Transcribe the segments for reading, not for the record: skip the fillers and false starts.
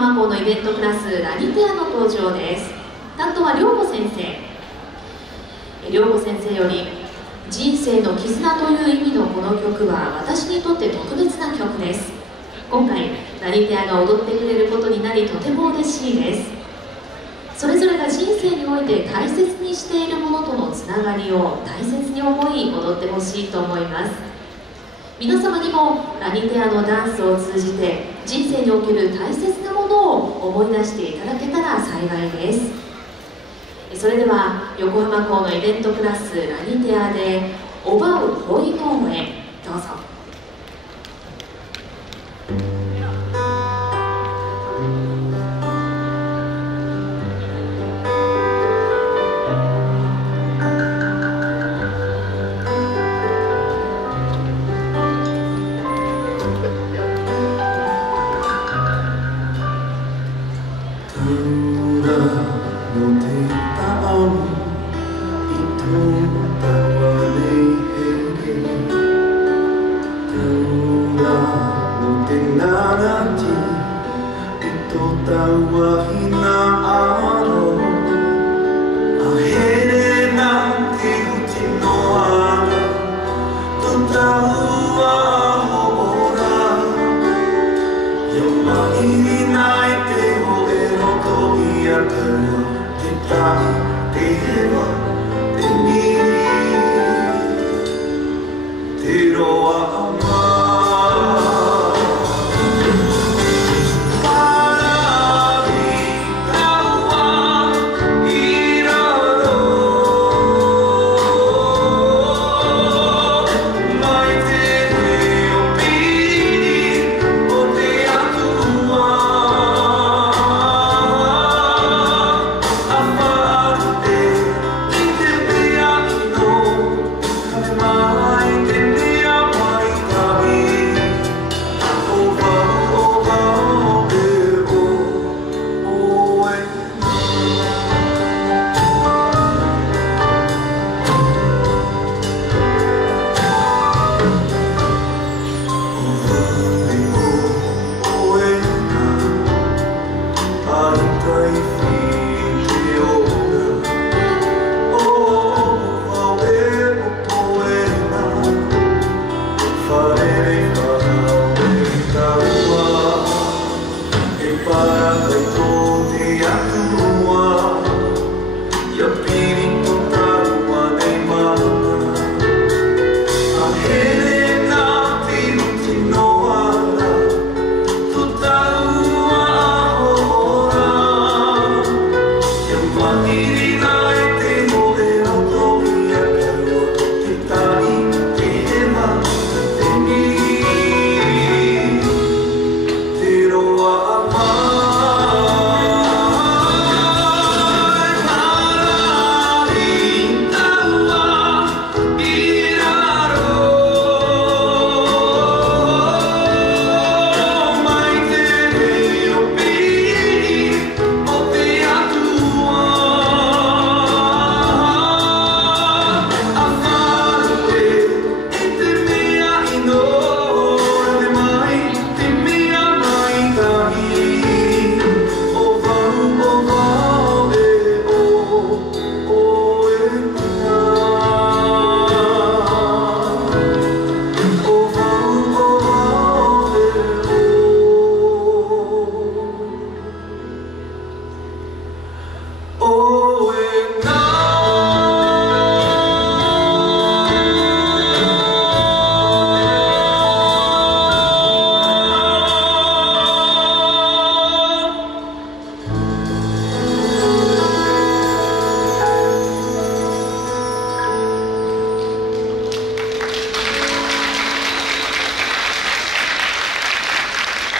浜校のイベントクラスラニテアの登場です。担当は涼子先生。涼子先生より人生の絆という意味のこの曲は私にとって特別な曲です。今回ラニテアが踊ってくれることになりとても嬉しいです。それぞれが人生において大切にしているものとのつながりを大切に思い踊ってほしいと思います。皆様にもラニテアのダンスを通じて人生における大切なものを思い出していただけたら幸いです。それでは横浜校のイベントクラスラニテアで「おばうほいのうへ」どうぞ。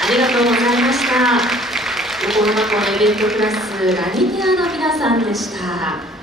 ありがとうございました。横浜校のイベントクラスラニテアの皆さんでした。